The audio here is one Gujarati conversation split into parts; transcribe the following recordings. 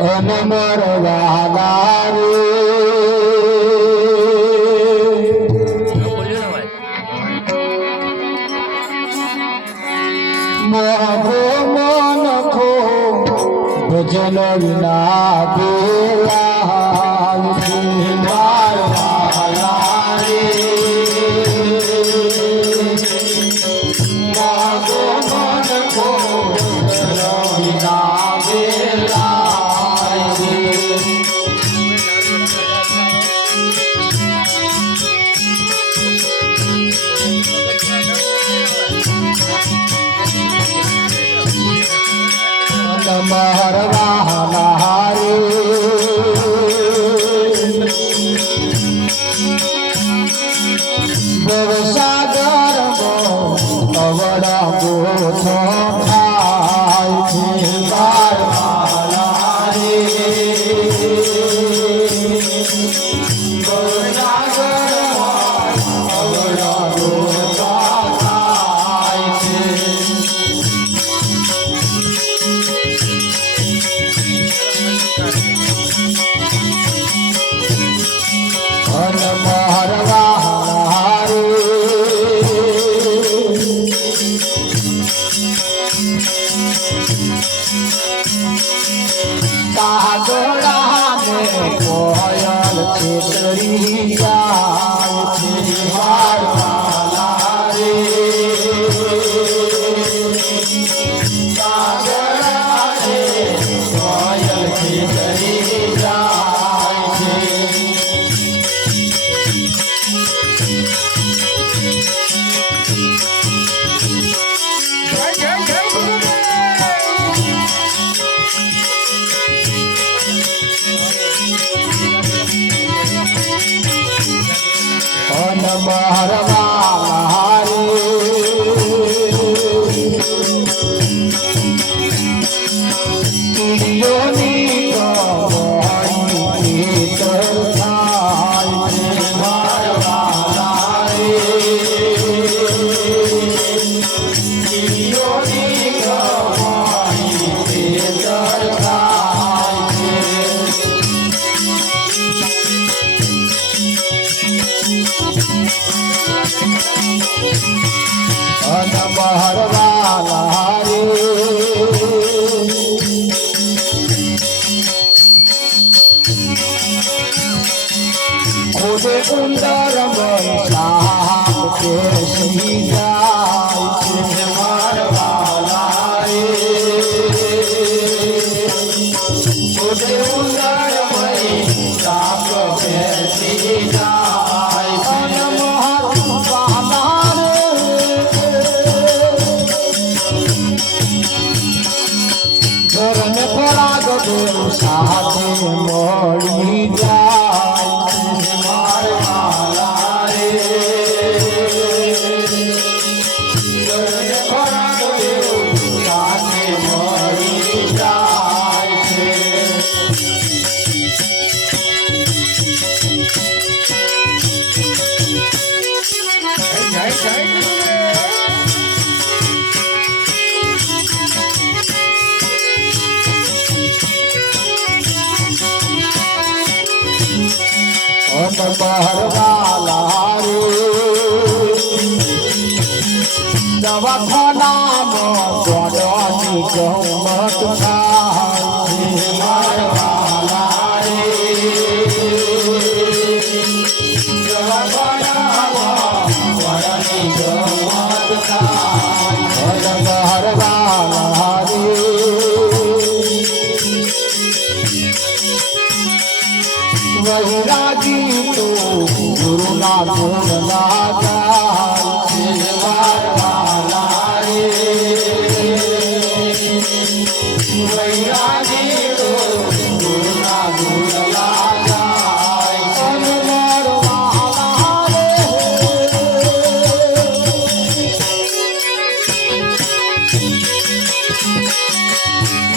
અનમર વાલારે મોહો મનખો ભજન વિના દેવા વાલારે મોહો મનખો ભજન વિના દેવા મરવાહારે ભવસાગરમાં અવડા ગોઠો થાય છે વારવાલારે ભવસાગરમાં અવડા ગોઠો થાય છે કોયલ છેતરી જાય છે વારવાલારે કાગડાને કોયલ છેતરી જાય છે મરવાહારે ચીડિયોની કમાણી ખેતર થાય છે મરવાહારે ચીડિયોની કમાણી ખેતર થાય છે મરવાહારે ખોદે ઉંદર સાપ કે સહી જાય છે મરવાહારે ખોદે ઉંદર સાપ કે સહી જાય છે સાથે મળી જાય છે મારવાલારે સાથે મળી જાય છે મરવાલારે દવાખાનામાં દોડવાની ગમત થાય છે મરવાલારે દવાખાનામાં દોડવાની ગમત થાય મરવાલારે વૈરાગી તો ગુરુના ગુણ લાગાય છે વારવાલારે વૈરાગી તો ગુરુના ગુણ લાગાય છે વારવાલારે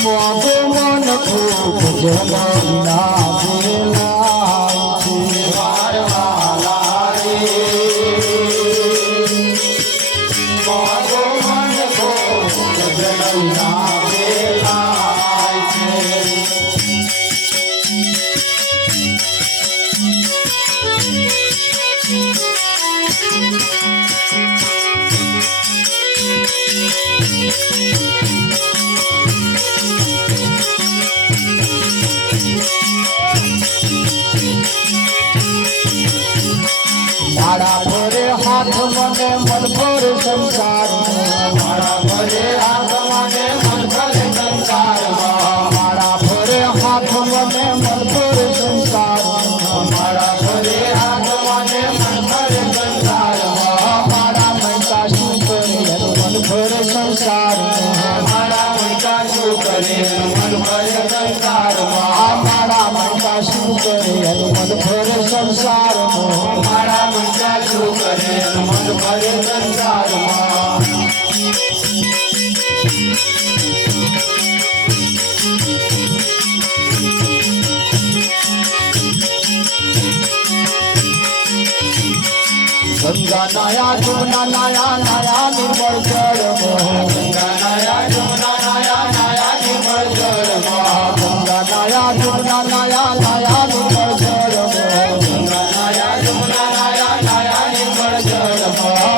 મોઢે મન ખૂબ જલના દેલા મારા ભરે હાથ મને મન ભરે સંસાર મારા ભરે હાથ મને મન ભરે સંસાર મારા ભરે હાથ મને મન ભરે સંસાર મારા ભરે હાથ મને મન ભરે સંસાર મારા મનકા શું કરે મન ભરે સંસાર મારા મનકા શું કરે મન ભરે સંસાર મારા મનકા શું કરે મન ભરે સંસાર મારા મનકા શું કરે મન ભરે સંસારમાં ગંગા નાયા જમુના નાયા નાયા નિર્મળ જળ ગંગા નાયા જમુના નાયા નાયા નિર્મળ જળ ગંગા નાયા જમુના નાયા નાયા નિર્મળ જળ ગંગા નાયા જમુના નાયા નાયા નિર્મળ જળ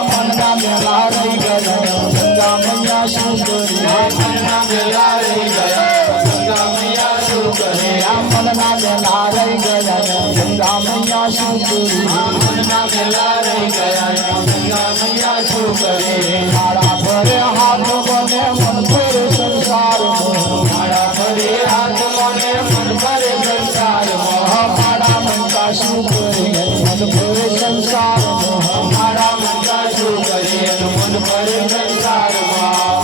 મનના મેલા રહી ગયા ગંગા મૈયા શું કરી મનના મેલા રહી ગયા ગંગા મૈયા શું કરે મનના મેલા રહી ગયા ગંગા મૈયા શું કરી મનના મેલા રહી ગયા ગંગા મૈયા શું કરે મારા ભરે હાથ મને મન ભરે સંસાર મારા ભરે હાથ મને મન ભરે સંસાર મારા મનકા શું કરે મન ભરે સંસાર મારા મનકા શું કરે મન ભરે સંસારમાં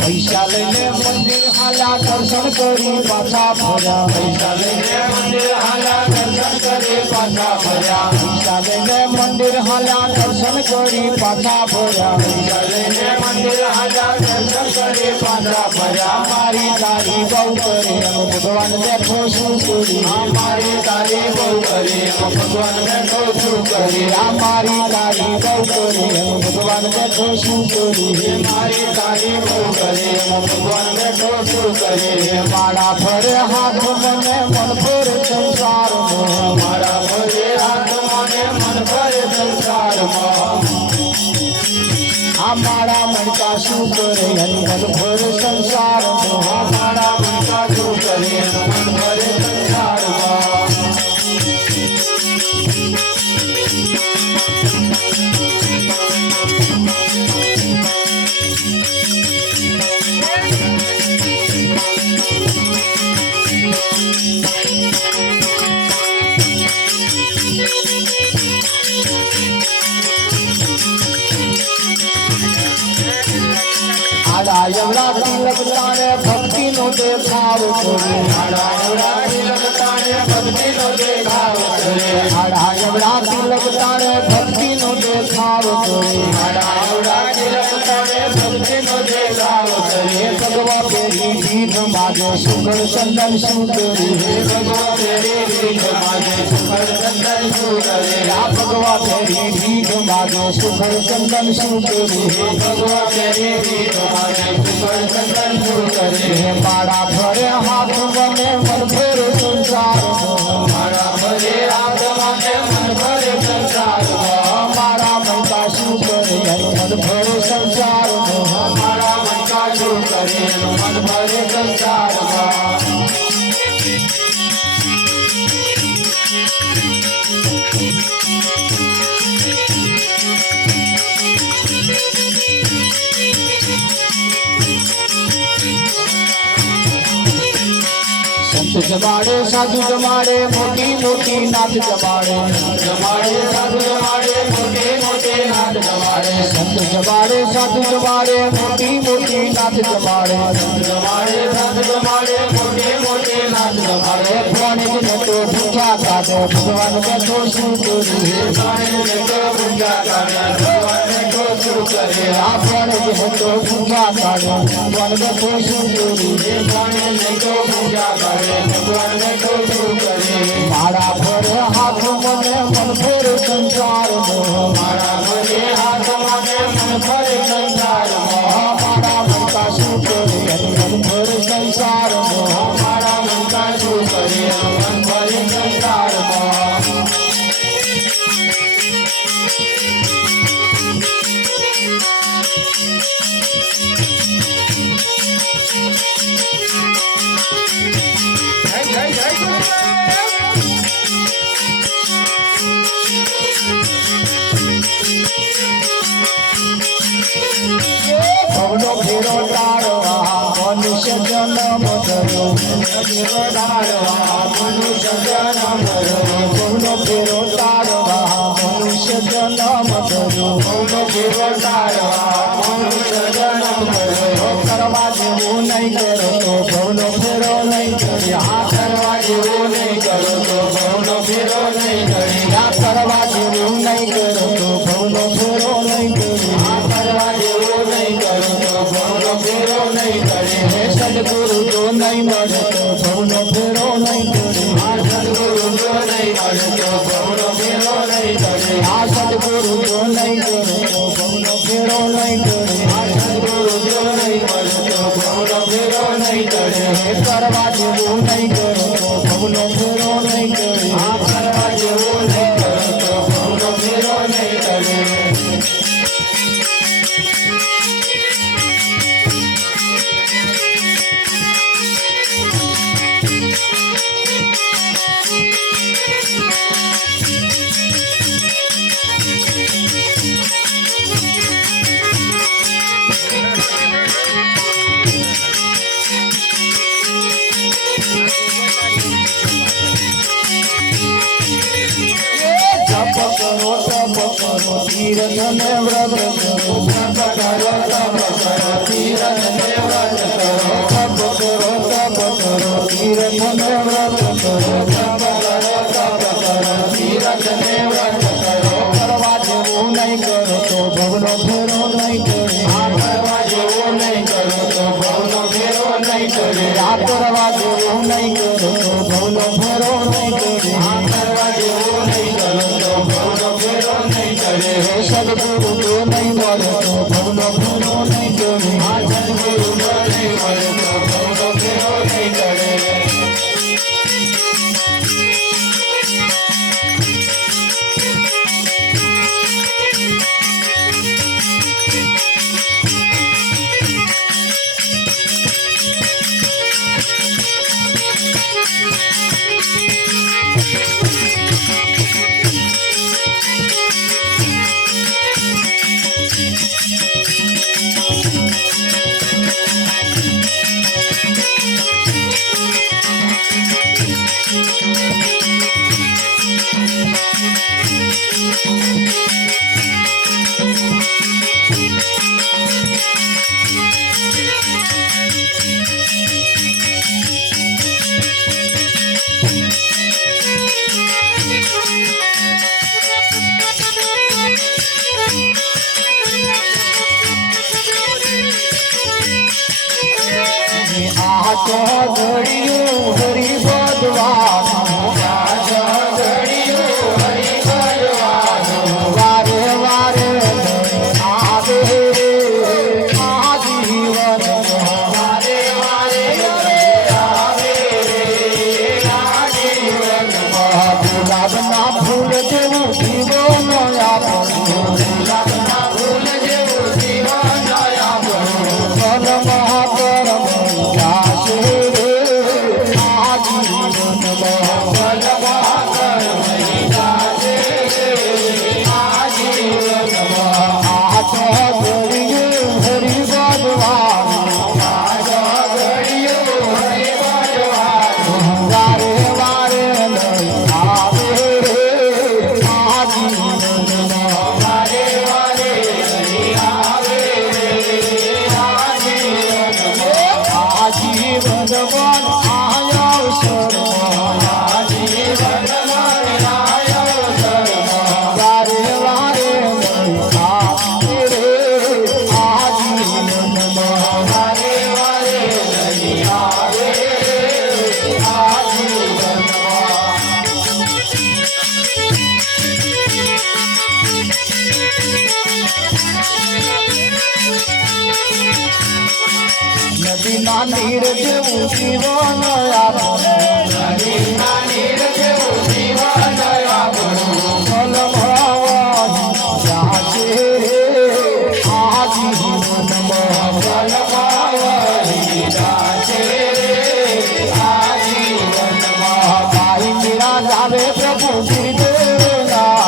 પૈસા લઈને મંદિર હાલા દર્શન કરી પાછા ફર્યા પૈસા લઈને મંદિર હાલા દર્શન કરી પાછા ફર્યા પૈસા લઈને મંદિર હાલા દર્શન કરી પાછા ફર્યા પૈસા લઈને મંદિર હાલા દર્શન કરી પાછા ફર્યા મારી તારી બહુ કરી ભગવાન બેઠો શું કરી મારી તારી બહુ કરી ભગવાન બેઠો શું કરી મારી તારી બહુ કરી ભગવાન બેઠો શું કરી મારી તારી બહુ કરી ભગવાન બેઠો શું કરે મારા ભરે હાથ મને મન ભરે સંસાર મારા ભરે હાથ મને મન ભરે સંસાર મારા મનકા શું કરે મન ભરે સંસાર મારા મનકા શું કરે મન ભરે સંસારમાં એવડા તિલક તારે ભક્તિ નો દેખાવ કરે એવડા તિલક તારે ભક્તિ નો દેખાવ કરે એવડા તિલક તારે ભક્તિ નો દેખાવ કરે એવડા તિલક તારે ભક્તિ નો દેખાવ કરે ભગવા પેરી ભીખ માગે સુગર ચંદન શું કરી ભગવા પેરી ભીખ માગે સુગર ચંદન શું કરે ભગવા પેરી ભીખ માગે સુગર ચંદન શું કરી ભગવા પેરી ભીખ માગે મારા ભરે હાથ મને મન ભરે સંસાર મારા ભરે હાથ મને મન ભરે સંસાર મારા મનકા શું કરે મન ભરે સંસાર મારા મનકા શું કરે મન ભરે સંસારમાં જમાડે સાધુ જમાડે મોટી મોટી નાથ જમાડે જમાડે સાધુ જમાડે મોટી મોટી નાથ જમાડે સંત જમાડે સાધુ જમાડે મોટી મોટી નાથ જમાડે જમાડે સાધુ જમાડે મોટી મોટી નાથ જમાડે પ્રાણી તો ભૂખ્યા કાઢે ભગવાન બેઠો શું કરી પ્રાણી તો ભૂખ્યા કાઢે ભગવાન બેઠો શું કરે આ પ્રાણી તો ભૂખ્યા કાઢે ભગવાન બેઠો શું કરી પ્રાણી તો ભૂખ્યા કાઢે ભગવાન બેઠો શું કરે મારા ભરે હાથ મને મન ભરે સંસાર મારા ભરે હાથ મને મન ભરે સંસાર મારા મનકા શું કરે મન ભરે મનુષ્ય જન્મ ધર્યો ફેરો તારવા મનુષ્ય જન્મ ધર્યો ભવનો ફેરો તારવા મનુષ્ય જન્મ ધર્યો ભવનો ફેરો તારવા મનુષ્ય જન્મ ધર્યો કરવા જેવું નહીં કરો તો ભવનો ફેરો નહીં કર્યા કરવા જેવું નહીં કરો તો ભવનો ફેરો નહીં કર્યા કરવા જેવું નહીં કરો તો ભવનો ફેરો નહીં કર્યા કરવા જેવું નહીં કરો તો ભવનો ફેરો નહીં કરે હે સદગુરુ જો નહીં મળે તો ભવનો ફેરો નહીં કરે આ સદગુરુ જો નહીં મળે તો ભવનો ફેરો નહીં કરે આ સદગુરુ જો નહીં કરે તો ભવનો ફેરો નહીં કરે આ સદગુરુ જો નહીં મળે તો ભવનો ફેરો નહીં કરે હે કરવા જેવું નહીં કરો તો ભવનો ફેરો નહીં કરે આ કરવા જેવું નહીં કરો તો ભવનો ફેરો નહીં કરે તીરથ ને વ્રત કરો તપ કરો તીરથ ને વ્રત કરો તપ કરો તીરથ ને વ્રત કરો તપ કરો તીરથ ને વ્રત કરો કરવા જેવું નહીં કરો તો ભવનો ફેરો નહીં કરે આ કરવા જેવું નહીં કરો તો ભવનો ફેરો નહીં કરે આ કરવા જેવું નહીં કરો તો ભવનો ફેરો નહીં કરે આ કરવા જેવું નહીં કરો તો ભવનો ફેરો નહીં કરે હે સદગુરુ જો નહીં મળે તો ભવનો ફેરો નહીં કરે આ સદગુરુ જો નહીં મળે તો ભવનો ફેરો નહીં કરે ઘડિયું હરી ભગવાન ઘડિયું હરી ભગવાન વારે વારે આવે આ જીવન વારે વારે આવે આ જીવન ગુલાબના ફૂલ જેવું જીવન આપણું ગુલાબના ફૂલ જેવું જીવન આપણું મનમાં પરમ નદીના નીર જેવું જીવન આપણું નદીના નીર જેવું જીવન આપણું ફલમાં જાશે આ જીવનમાં ફલમાં જાશે આ જીવનમાં ભાઈ મીરા ગાવે પ્રભુ ગિરધરના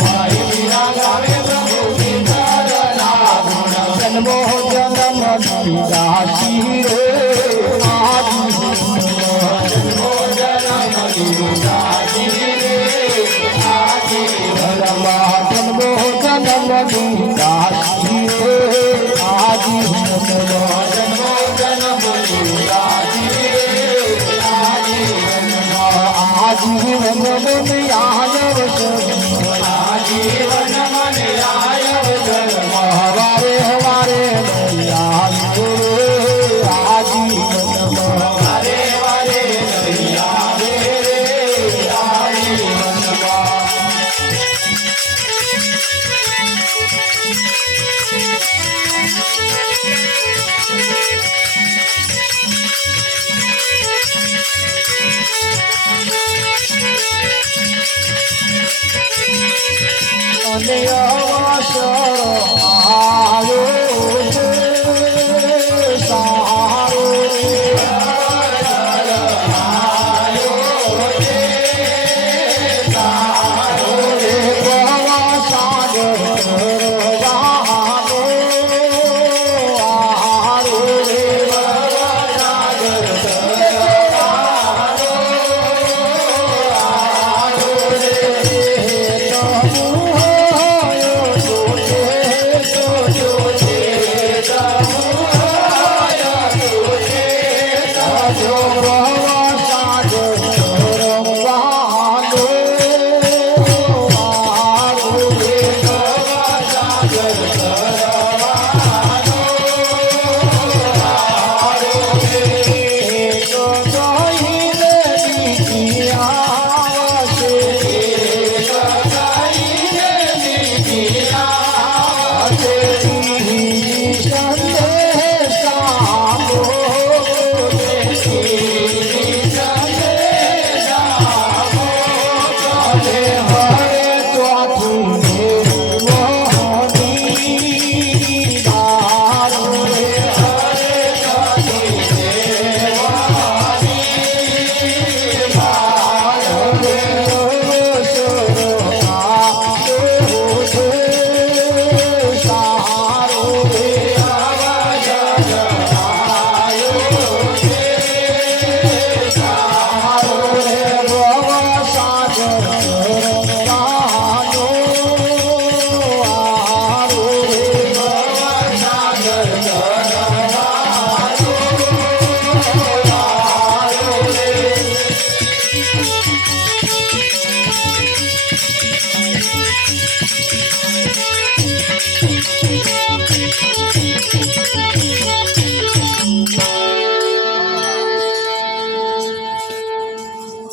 ભાઈ મીરા ગાવે પ્રભુ ગિરધરના જન્મો જન્મ દાસી રે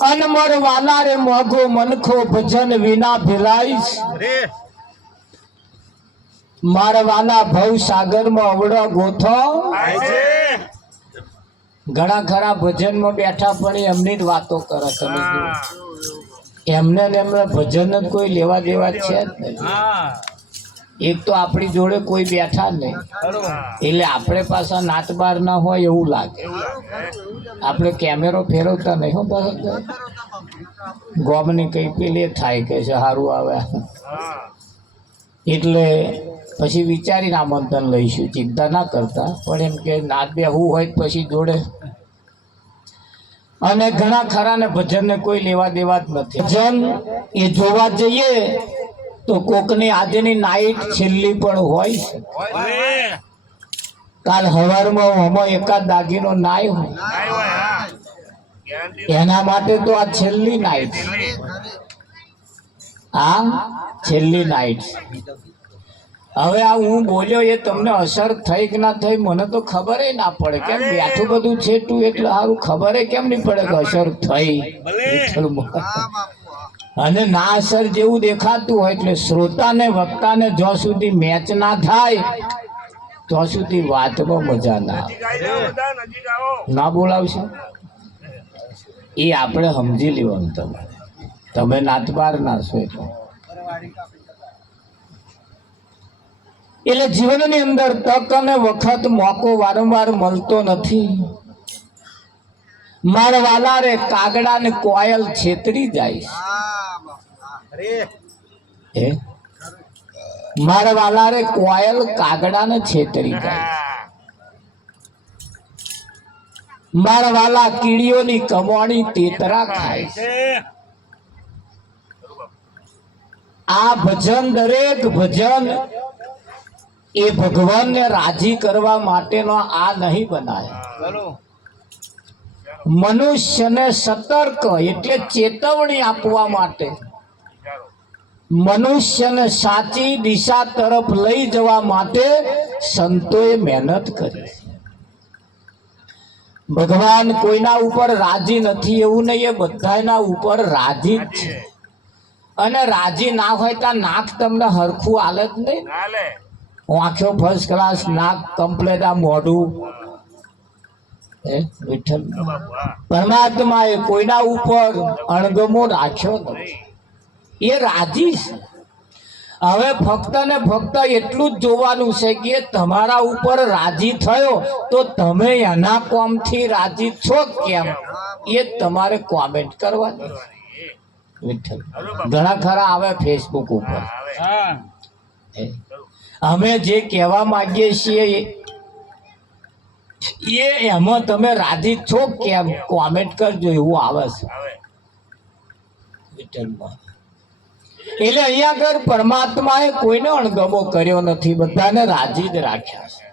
અનમર વાલા રે મોઘો મનખો ભજન વિના ભેલાઈશ મારા વાલા ભવ સાગર માં અવડો ગોથો ઘણા ખરા ભજન માં બેઠા પણ એમની જ વાતો કરે તમે એમને ને એમને ભજન જ કોઈ લેવા દેવા છે જ નહીં એક તો આપણી જોડે કોઈ બેઠા નહીં એટલે આપણે પાછા નાત બાર ના હોય એવું લાગે આપણે કેમેરો ફેરવતા નહીં હો બરાબર ગોમને કઈ પેલે થાય કે છે સારું આવે એટલે પછી વિચારીને આમંત્રણ લઈશું ચિંતા ના કરતા પણ એમ કે નાત બેહવું હોય પછી જોડે અને ઘણા ખરા ને ભજન ને કોઈ લેવા દેવા જ નથી ભજન એ જોવા જઈએ તો કોકની આજની નાઈટ છેલ્લી પણ હોય કાલ હવારમાં હમો એકાદ દાગીનો નાય હોય એના માટે તો આ છેલ્લી નાઈટ છેલ્લી નાઈટ હવે આ હું બોલ્યો એ તમને અસર થઈ કે ના થઈ મને તો ખબર ના પડે કેમ બેઠું બધું છેટું એટલે સારું ખબર કેમ નહીં પડે કે અસર થઈ અને ના અસર જેવું દેખાતું હોય એટલે શ્રોતાને વક્તાને જ્યાં સુધી મેચ ના થાય ત્યાં સુધી વાતમાં મજા ના ના બોલાવશે એ આપણે સમજી લેવાનું તમારે તમે નાતબાર ના છો એટલે જીવનની અંદર તક અને વખત મોકો વારંવાર મળતો નથી મારા વાલા રે કાગડા ને કોયલ છેતરી જાય મારા વાલા રે કોયલ કાગડા ને છેતરી જાય મારા વાલા કીડીઓની કમાણી તેતરા ખાય છે. આ ભજન, દરેક ભજન એ ભગવાનને રાજી કરવા માટેનો આ નહીં બનાય. મનુષ્યને સતર્ક એટલે ચેતવણી આપવા માટે, મનુષ્યને સાચી દિશા તરફ લઈ જવા માટે સંતોએ મહેનત કરી. ભગવાન કોઈના ઉપર રાજી નથી એવું નહીં, એ બધાના ઉપર રાજી જ છે. અને રાજી ના હોય તો નાક તમને હરખું હાલે જ નહીં. આંખો ફર્સ્ટ ક્લાસ, નાક કમ્પ્લેટ, આ મોઢું. વિઠ્ઠલ પરમાત્મા એ કોઈના ઉપર અણગમો રાખ્યો નથી, એ રાજી છે. હવે ફક્ત ને ફક્ત એટલું જ જોવાનું છે કે તમારા ઉપર રાજી થયો તો તમે એના કોમથી રાજી છો કેમ, એ તમારે કોમેન્ટ કરવાની. વિઠ્ઠલ ઘણા ખરા આવે ફેસબુક ઉપર, અમે જે કહેવા માંગીએ છીએ એ એમાં તમે રાજી છો કેમ કોમેન્ટ કરજો, એવું આવે છે. વિઠ્ઠલમાં એટલે અહીંયા આગળ પરમાત્માએ કોઈને અણગમો કર્યો નથી, બધાને રાજી જ રાખ્યા છે.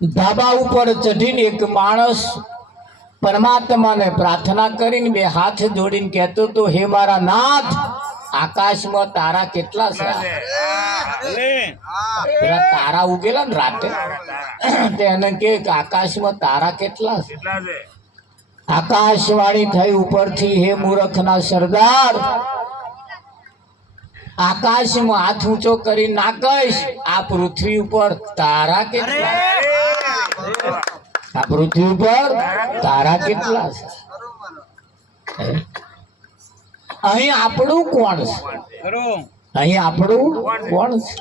ધાબા ઉપર ચઢીને એક માણસ પરમાત્માને પ્રાર્થના કરીને બે હાથ જોડીને કહેતો તો, હે મારા નાથ, આકાશમાં તારા કેટલા છે? પેલા તારા ઉગેલા ને રાતે, એને કે આકાશમાં તારા કેટલા છે? આકાશવાણી થઈ ઉપરથી, હે મૂર્ખના સરદાર, આકાશમાં હાથ ઊંચો કરી ના કહીશ, આ પૃથ્વી ઉપર તારા કેટલા? આ પૃથ્વી ઉપર તારા કેટલા છે? અહીં આપણું કોણ છે? અહીં આપણું કોણ છે?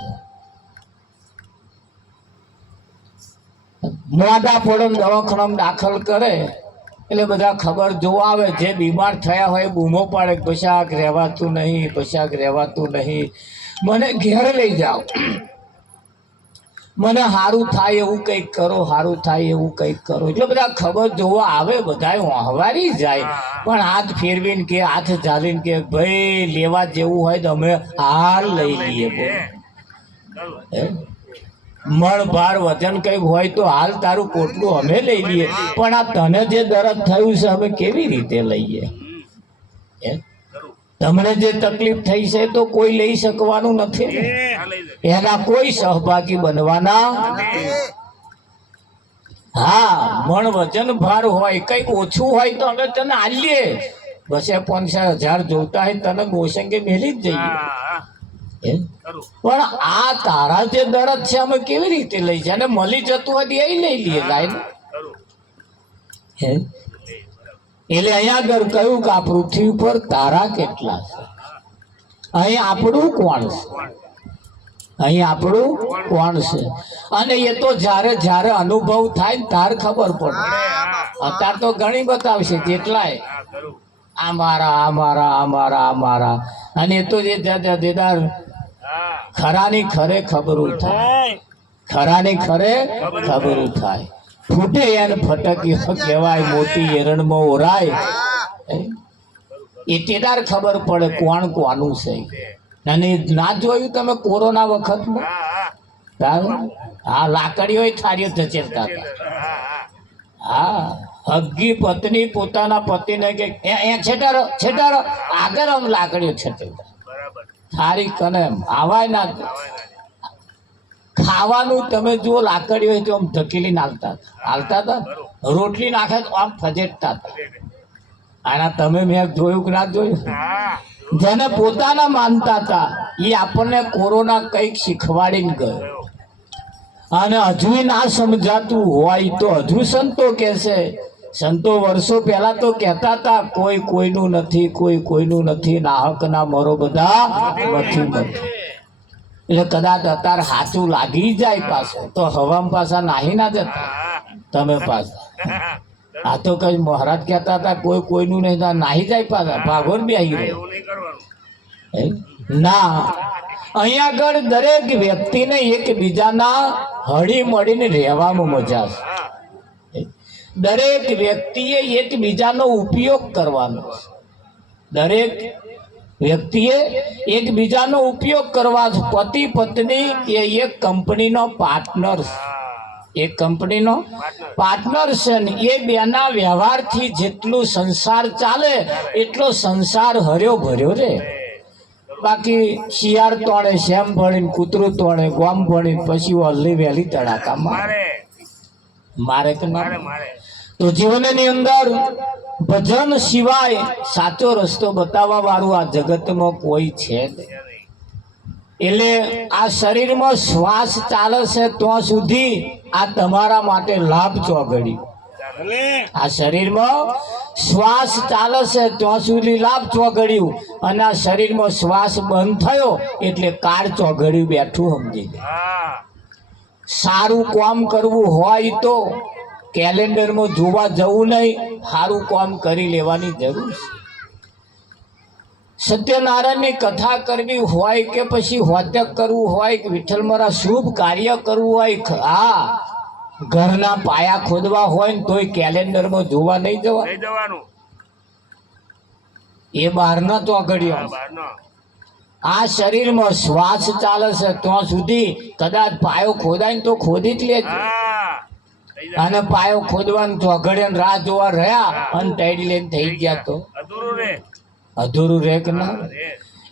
મોડા પડો દવાખાનામાં દાખલ કરે એટલે બધા ખબર જોવા આવે, જે બીમાર થયા હોય બૂમો પાડે, પશાક રહેવાતું નહીં, પશાક રહેવાતું નહીં, મને ઘેર લઈ જાઓ, મને સારું થાય એવું કંઈક કરો, સારું થાય એવું કંઈક કરો. એટલે બધા ખબર જોવા આવે, બધા હવારી જાય, પણ હાથ ફેરવીને કે હાથ ઝાલીને કે ભાઈ લેવા જેવું હોય તો અમે હાલ લઈ લઈએ. મણ ભાર વજન કંઈક હોય તો હાલ તારું પોટલું અમે લઈ લઈએ, પણ આ તને જે દર્દ થયું છે અમે કેવી રીતે લઈએ? તમને જે તકલીફ થઈ છે તો કોઈ લઈ શકવાનું નથી, એના કોઈ સહભાગી બનવાના. હા, મણ વજન ભાર હોય, કંઈક ઓછું હોય તો અમે તને આલીએ, 200-500,000 જોતા હોય તને ગોસંગે મેલી જ જઈએ. પણ આ તારા જે દર્દ છે અમે કેવી રીતે લઈ જાય? અને મળી જતું હોય એ લઈ લઈએ ગાય. એટલે અહીંયા આગળ કહ્યું કે આ પૃથ્વી ઉપર તારા કેટલા છે? અહીં આપણું કોણ છે? અહીં આપણું કોણ છે? અને એ તો જ્યારે જ્યારે અનુભવ થાય ને તાર ખબર પડે. અત્યારે તો ઘણી બતાવશે કેટલાય અમારા અમારા અમારા અમારા, અને એ તો જે દેદાર ખરાની ખરે ખબરું થાય, ખરાની ખરે ખબરું થાય. ફૂટે એને ફટકી કહેવાય, મોટી એરણમાં ઓરાય, એ તેદાર ખબર પડે કોણ કોનું છે. અને ના જોયું તમે કોરોના વખતમાં? હા, લાકડીઓ થારીઓ ધચેરતા હતા. હા, હગી પત્ની પોતાના પતિને કે છેટારો છેટારો, આગળ આમ લાકડીઓ છેટેતા, થારી કને આવાય ના. ખાવાનું તમે જુઓ, લાકડીઓ હોય તો આમ ધકેલીને હાલતા હતા, રોટલી નાખે તો આમ ફજેટતા હતા. આના તમે મેં જોયું કે ના જોયું? જેને પોતાના માનતા હતા એ આપણને કોરોના કંઈક શીખવાડીને ગયો. અને હજુ ના સમજાતું હોય તો હજુ સંતો કહે છે. સંતો વર્ષો પહેલા તો કહેતા હતા કોઈ કોઈનું નથી, કોઈ કોઈનું નથી, નાહક ના મરો બધા નથી નથી. એટલે કદાચ અત્યારે સાચું લાગી જાય પાછું તો હવામાં પાછા નાહી ના જતા તમે પાછા. આ તો કઈ મહારાજ કહેતા હતા કોઈ કોઈનું નહીં, નાહી જાય પાછા, ભાગોર બી આવી રહ્યો ના. અહીંયા આગળ દરેક વ્યક્તિને એકબીજાના હળી મળીને રહેવામાં મજા છે. દરેક વ્યક્તિએ એકબીજાનો ઉપયોગ કરવાનો છે. દરેક વ્યક્તિએ એકબીજાનો ઉપયોગ કરવા છે. પતિ પત્ની એ એક કંપનીનો પાર્ટનર છે. એક કંપનીનો પાર્ટનર છે ને એ બેના વ્યવહારથી જેટલું સંસાર ચાલે એટલો સંસાર હર્યો ભર્યો રે. બાકી શિયાળ તોડે શેમ ભણીને કૂતરું તોડે ગોમ ભણીને પછી વલ્લી વહેલી તડાકા મારે કે ના તો જીવનની અંદર ભજન સિવાય સાચો રસ્તો બતાવવા વાળું આ જગતમાં કોઈ છે નહીં. એટલે આ શરીરમાં શ્વાસ ચાલે છે ત્યાં સુધી આ તમારા માટે લાભ ચોઘડ્યું. આ શરીરમાં શ્વાસ ચાલે છે ત્યાં સુધી લાભ ચોઘડ્યું અને આ શરીરમાં શ્વાસ બંધ થયો એટલે કાળ ચોઘડ્યું બેઠું સમજી જાય. સારું કામ કરવું હોય તો કેલેન્ડરમાં જોવા જવું નહીં, સારું કામ કરી લેવાની જરૂર છે. સત્યનારાયણની કથા કરવી હોય કે પછી હોતક કરવું હોય કે વિઠ્ઠલ મારા શુભ કાર્ય કરવું હોય, હા ઘરના પાયા ખોદવા હોય ને તોય કેલેન્ડરમાં જોવા નહીં જવાનું. એ બહારના ચોઘડિયો. આ શરીરમાં શ્વાસ ચાલે છે ત્યાં સુધી કદાચ પાયો ખોદાય તો ખોદી જ લેજો. અને પાયો ખોદવાનું ચોઘડે રાહ જોવા રહ્યા અને ટાઈડી લઈને થઈ ગયા તો અધૂરું રહે કે ના?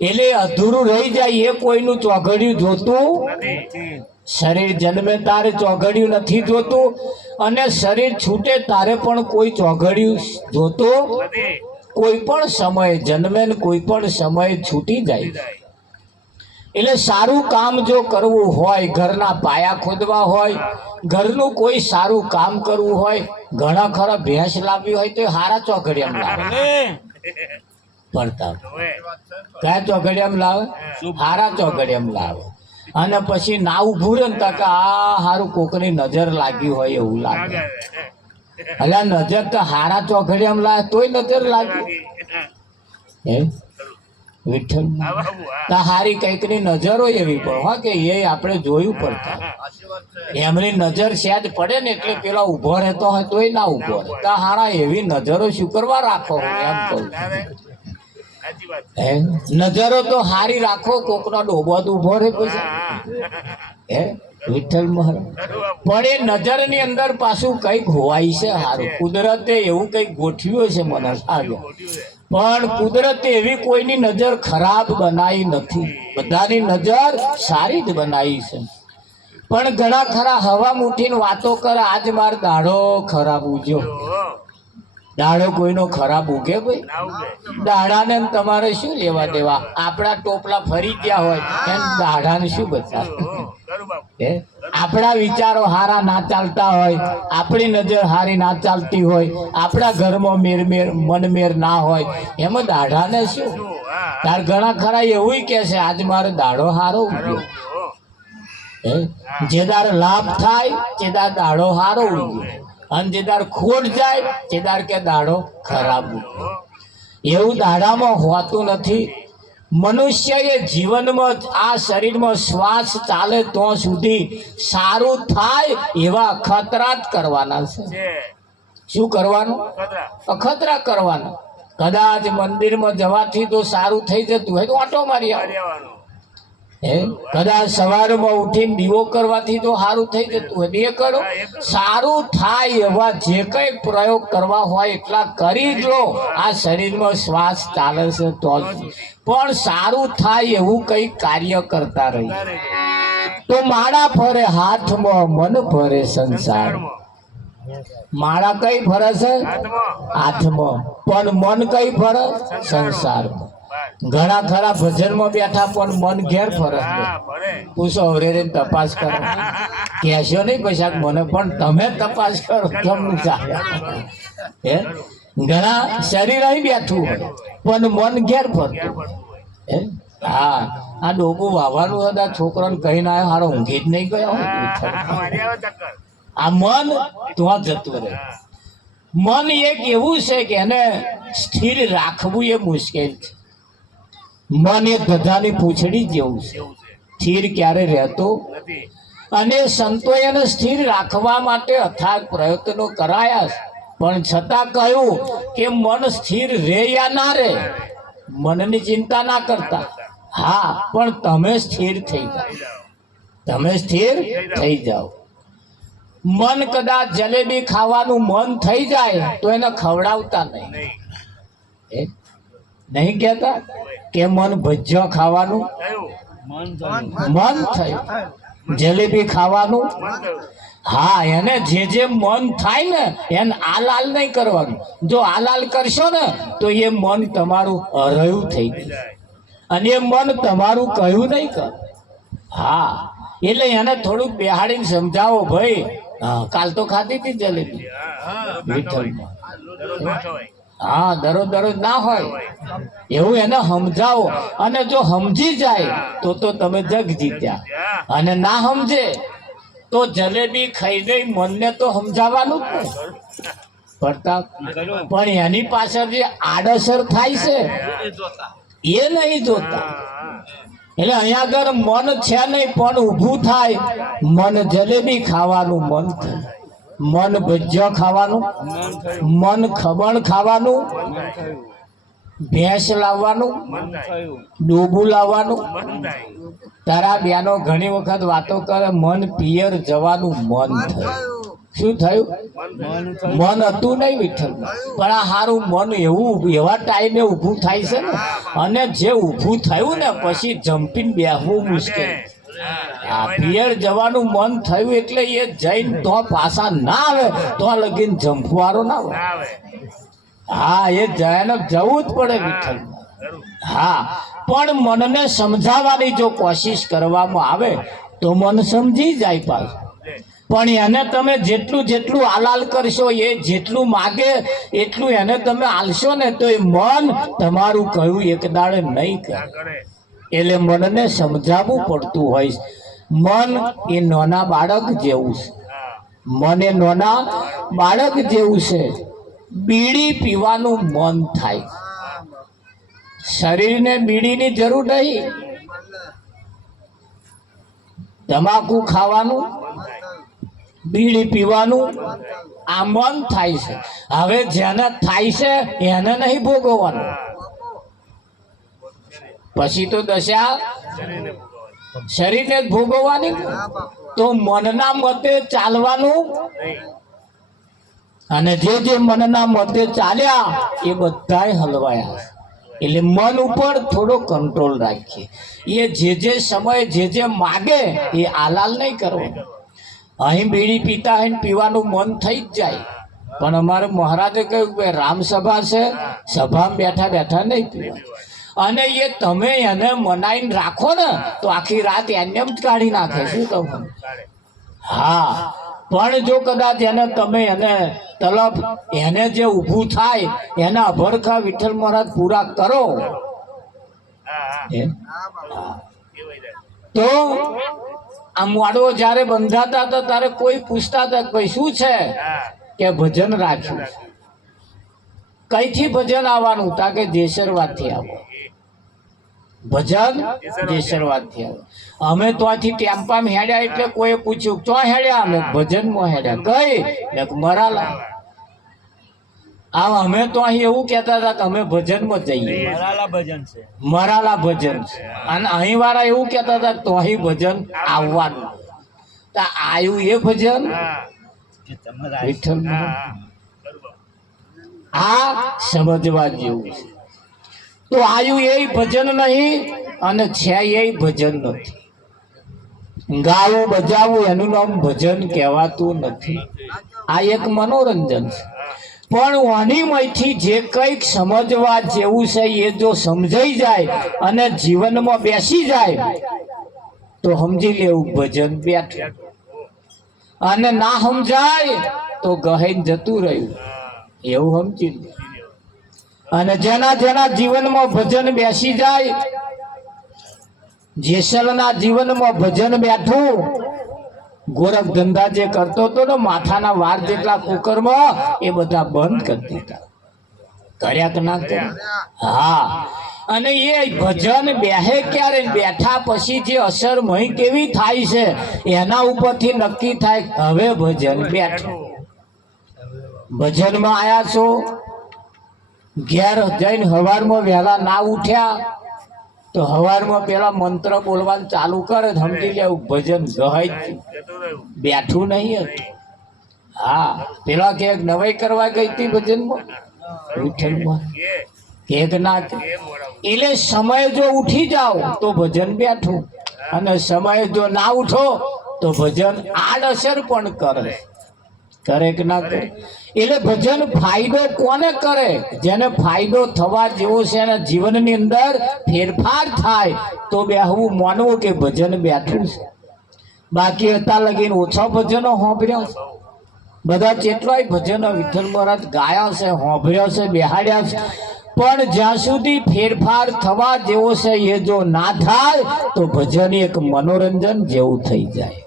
એટલે અધૂરું રહી જાય એ કોઈનું ચોઘડિયું જોતું. શરીર જન્મે તારે ચોઘડિયું નથી જોતું અને શરીર છૂટે તારે પણ કોઈ ચોઘડિયું જોતું. કોઈ પણ સમયે જન્મે ને કોઈ પણ સમયે છૂટી જાય. એટલે સારું કામ જો કરવું હોય, ઘરના પાયા ખોદવા હોય, ઘરનું કોઈ સારું કામ કરવું હોય, ઘણા ખરા ભેંસ લાવવી હોય તો હારા ચોઘડિયામાં લાવે. પડતા કયા ચોઘડિયામાં લાવે? હારા ચોઘડિયામાં લાવે. અને પછી ના ઉભું રહે ને તક આ હારું કોકની નજર લાગી હોય એવું લાગે. એટલે નજર તો હારા ચોઘડિયામાં લાવે તોય નજર લાગી. વિઠ્ઠલ હારી કઈક ની નજર હોય એવી પણ હા કે એ આપણે જોયું પડતા. એમની નજર સેજ પડે ને એટલે પેલા ઉભો રહેતો હોય તોય ના ઉભો રહે. હારા એવી નજરો શું કરવા રાખો એમ કહું. નજરો તો હારી રાખો, કોકનો ડોબો ઉભો રહે પછી વિઠ્ઠલ મહારાજ. પણ એ નજર ની અંદર પાછું કઈક હોવાય છે હારું. કુદરતે એવું કઈક ગોઠવ્યું છે મને લાગે. પણ કુદરતે એવી કોઈની નજર ખરાબ બનાવી નથી, બધાની નજર સારી જ બનાવી છે. પણ ઘણા ખરા હવા મુઠીને વાતો કરે આજ માર દાડો ખરાબ ઉગ્યો. દાડો કોઈનો ખરાબ ઉગે ભાઈ? દાડાને તમારે શું લેવા દેવા? આપણા ટોપલા ફરી ગયા હોય એમ દાડાને શું બચા? આપણા વિચારો હારા ના ચાલતા હોય, આપણી નજર હારી ના ચાલતી હોય, આપણા ઘરમાં મનમેર ના હોય, એમાં દાડાને શું? તાર ઘણા ખરા એવું કે છે આજ મારો દાડો હારો ઉગ્યો. જે દાર લાભ થાય તે દાર દાડો હારો ઉગ્યો અને જે દાર ખોટ જાય તે દાર કે દાડો ખરાબ ઉગ્યો. એવું દાડામાં હોતું નથી. મનુષ્યએ જીવનમાં આ શરીરમાં શ્વાસ ચાલે તો સુધી સારું થાય એવા અખતરા જ કરવાના છે. શું કરવાનું? અખતરા કરવાના. કદાચ મંદિરમાં જવાથી તો સારું થઈ જતું હોય તો આંટો મારી આવવાનો. કદાચ સવારમાં ઉઠીને દીવો કરવાથી તો સારું થઈ જતું હોય એ કરો. સારું થાય એવા જે કઈ પ્રયોગ કરવા હોય એટલા કરી લો. આ શરીરમાં શ્વાસ ચાલે છે તો પણ સારું થાય એવું કઈ કાર્ય કરતા રહી તો માળા ફરે હાથમાં, મન ફરે સંસાર. માળા કઈ ફરે છે? હાથમાં. પણ મન કઈ ફરે? સંસારમાં. ઘણા ખરા ભજનમાં બેઠા પણ મન ઘેર ફરજ. પૂછો હવે તપાસ કરો. કહેશો નહીં પછી મને પણ તમે તપાસ કરો તમને ચાલે. ઘણા શરીર અહીં બેઠું હોય પણ મન ઘેર ફરતું. હા આ ડોકું વાવવાનું હતા છોકરાને કહીને આવ્યો હારો ઊંઘી જ નહીં ગયો. આ મન ત્યાં જતું રહે. મન એક એવું છે કે એને સ્થિર રાખવું એ મુશ્કેલ છે. મન એક ગધાની પૂંછડી જેવું છે, સ્થિર ક્યારે રહેતો. અને સંતોએ એને સ્થિર રાખવા માટે અથાગ પ્રયત્નો કરાયા છે. પણ છતાં કહ્યું કે મન સ્થિર રે યા ના રે, મનની ચિંતા ના કરતા. હા, પણ તમે સ્થિર થઈ જાઓ, તમે સ્થિર થઈ જાઓ. મન કદાચ જલેબી ખાવાનું મન થઈ જાય તો એને ખવડાવતા નહીં. નહીં કહેતા કે મન ભજીયો ખાવાનું મન થયું, જલેબી ખાવાનું. હા, એને જે મન થાય ને એને આલાલ નહીં કરવાનું. જો આલાલ કરશો ને તો એ મન તમારું અરહ્યું થઈ ગયું અને એ મન તમારું કહ્યું નહીં કર. હા, એટલે એને થોડુંક બેહાડીને સમજાવો, ભાઈ કાલ તો ખાધી હતી જલેબી વિઠ્ઠલમાં. હા, દરરોજ ના હોય એવું એને સમજાવો. અને જો સમજી જાય તો તમે જગ જીત્યા, અને ના સમજે તો જલેબી ખાઈ ગઈ મનને તો સમજાવવાનું જ ને પ્રતાપ. પણ એની પાછળ જે આડઅસર થાય છે એ નહીં જોતા. એટલે અહીંયા આગળ મન છે નહીં, પણ ઊભું થાય. મન જલેબી ખાવાનું મન થાય, મન ભજીયો ખાવાનું, મન ખમણ ખાવાનું, ભેંસ લાવવાનું, ડોબું લાવવાનું. તારા બેનો ઘણી વખત વાતો કરે, મન પિયર જવાનું મન થયું. શું થયું? મન હતું નહીં વિઠ્ઠલમાં, પણ આ સારું મન એવું એવા ટાઈમે ઊભું થાય છે ને. અને જે ઊભું થયું ને પછી જમ્પીને બેસવું મુશ્કેલ. આ પિયર જવાનું મન થયું એટલે એ જઈને તો પાછા ના આવે તો લગીને જંપવારો ના આવે. હા, એ જઈને જવું જ પડે વિઠ્ઠલમાં. હા, પણ મનને સમજાવવાની જો કોશિશ કરવામાં આવે તો મન સમજી જાય પાછું. પણ એને તમે જેટલું આલાલ કરશો, એ જેટલું માગે એટલું એને તમે આલશો ને તો એ મન તમારું કહ્યું એક દાડે નહીં કરે. એટલે મનને સમજાવવું પડતું હોય. મન એ નાના બાળક જેવું છે, મન એ નાના બાળક જેવું છે. બીડી પીવાનું મન થાય, શરીરને બીડીની જરૂર નહીં. તમાકુ ખાવાનું, બીડી પીવાનું આ મન થાય છે. હવે જેને થાય છે એને નહીં ભોગવવાનું. પછી તો દશા શરીરને જ ભોગવવાની. તો મનના મતે ચાલવાનું, અને જે મનના મતે ચાલ્યા એ બધાય હલવાયા. એટલે મન ઉપર થોડો કંટ્રોલ રાખીએ. એ જે સમયે જે માગે એ આલાલ નહીં કરવાનો. અહીં બીડી પીતા હોય પીવાનું મન થઈ જ જાય, પણ અમારે મહારાજે કહ્યું કે રામસભા છે, સભામાં બેઠા બેઠા નહીં પીવા. અને એ તમે એને મનાઈને રાખો ને તો આખી રાત એને જ કાઢી નાખે. શું કહું? હા, પણ જો કદાચ એને તમે એને તલબ એને જે ઊભું થાય એના અભરખા વિઠ્ઠલ મહારાજ પૂરા કરો તો આ મોડવો જયારે બંધાતા હતા ત્યારે કોઈ પૂછતા હતા ભાઈ શું છે કે ભજન રાખ્યું. કઈથી ભજન આવવાનું? તા કે જેસરવાદ થી આવો ભજન, જેસરવાદ થી આવો. અમે તો આથી ટેમ્પામાં હેડ્યા એટલે કોઈ પૂછ્યું ચો હેડ્યા? અમે ભજનમાં હેડ્યા. કઈ? મરાલા. અમે તો અહીં એવું કહેતા હતા કે અમે ભજનમાં જઈએ, મરાલા ભજન છે. અને અહીં વાળા એવું કહેતા હતા તો અહીં ભજન આવવાનું. આવ્યું એ ભજન વિઠ્ઠલ આ સમજવા જેવું છે. તો આવ્યું એ ભજન નહીં અને છે એ ભજન નથી. ગાવું બજાવવું એનું નામ ભજન કહેવાતું નથી. આ એક મનોરંજન છે. પણ વાણીમાંથી જે કંઈક સમજવા જેવું છે એ જો સમજાઈ જાય અને જીવનમાં બેસી જાય તો સમજી લેવું ભજન બેઠું. અને ના સમજાય તો ગહેન જતું રહ્યું એવું સમજી લે. અને જેના જીવનમાં ભજન બેસી જાય, જેસલના જીવનમાં ભજન બેઠું, ગોરખ ધંધા જે કરતો હતો ને માથાના વાર જેટલા કુકરમાં એ બધા બંધ કરી દીધા. કર્યા કે ના કર્યા? હા. અને એ ભજન બેહે ક્યારે? બેઠા પછી જે અસર મહી કેવી થાય છે એના ઉપરથી નક્કી થાય હવે ભજન બેઠું. ભજનમાં આયા છો, ઘેર જઈને હવારમાં વહેલા ના ઉઠ્યા તો હવારમાં પેલા મંત્ર બોલવાનું ચાલુ કરે, સમજી લેવું ભજન ગહાઈ જ બેઠું નહીં હતું. હા, પેલા કે નવાઈ કરવા ગઈ હતી ભજનમાં વિઠ્ઠલમાં કે ના કે. એટલે સમય જો ઉઠી જાઓ તો ભજન બેઠું, અને સમય જો ના ઉઠો તો ભજન આડઅસર પણ કરે. કરે કે ના કરે? એટલે ભજન ફાયદો કોને કરે? જેને ફાયદો થવા જેવો છે, એના જીવનની અંદર ફેરફાર થાય તો બેહવું માનવું કે ભજન બેઠું છે. બાકી અત્યાર લગીને ઓછા ભજનો સાંભળ્યા છે. બધા જેટલાય ભજનો વિઠ્ઠલ મહારાજ ગાયા છે, સાંભળ્યા છે, બેહાડ્યા છે, પણ જ્યાં સુધી ફેરફાર થવા જેવો છે એ જો ના થાય તો ભજન એક મનોરંજન જેવું થઈ જાય.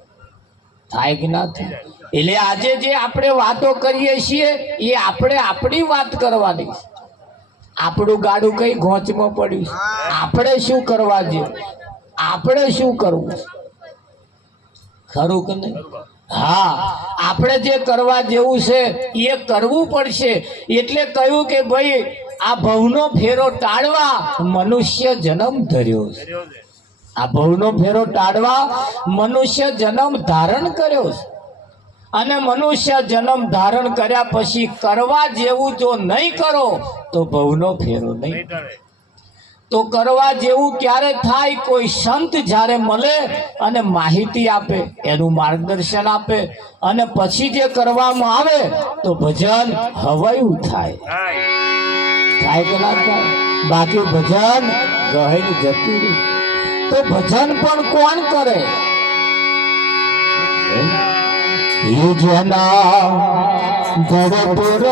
થાય કે ના થાય? એટલે આજે જે આપણે વાતો કરીએ છીએ એ આપણે આપણી વાત કરવાની છે. આપણું ગાડું કઈ ઘોંચમાં પડ્યું છે, આપણે શું કરવા જેવું, આપણે શું કરવું, ખરું કે નહીં? હા, આપણે જે કરવા જેવું છે એ કરવું પડશે. એટલે કહ્યું કે ભાઈ આ ભવનો ફેરો ટાળવા મનુષ્ય જન્મ ધર્યો છે. આ ભવનો ફેરો ટાળવા મનુષ્ય જન્મ ધારણ કર્યો છે. અને મનુષ્ય જન્મ ધારણ કર્યા પછી કરવા જેવું જો નહીં કરો તો ભવનો ફેરો નહીં. તો કરવા જેવું ક્યારે થાય? કોઈ સંત જ્યારે મળે અને માહિતી આપે, એનું માર્ગદર્શન આપે, અને પછી જે કરવામાં આવે તો ભજન હવાયું થાય. થાય કે ના થાય? બાકી ભજન ગહેલું જતું રહે. તો ભજન પણ કોણ કરે? એ જેના ઘર પર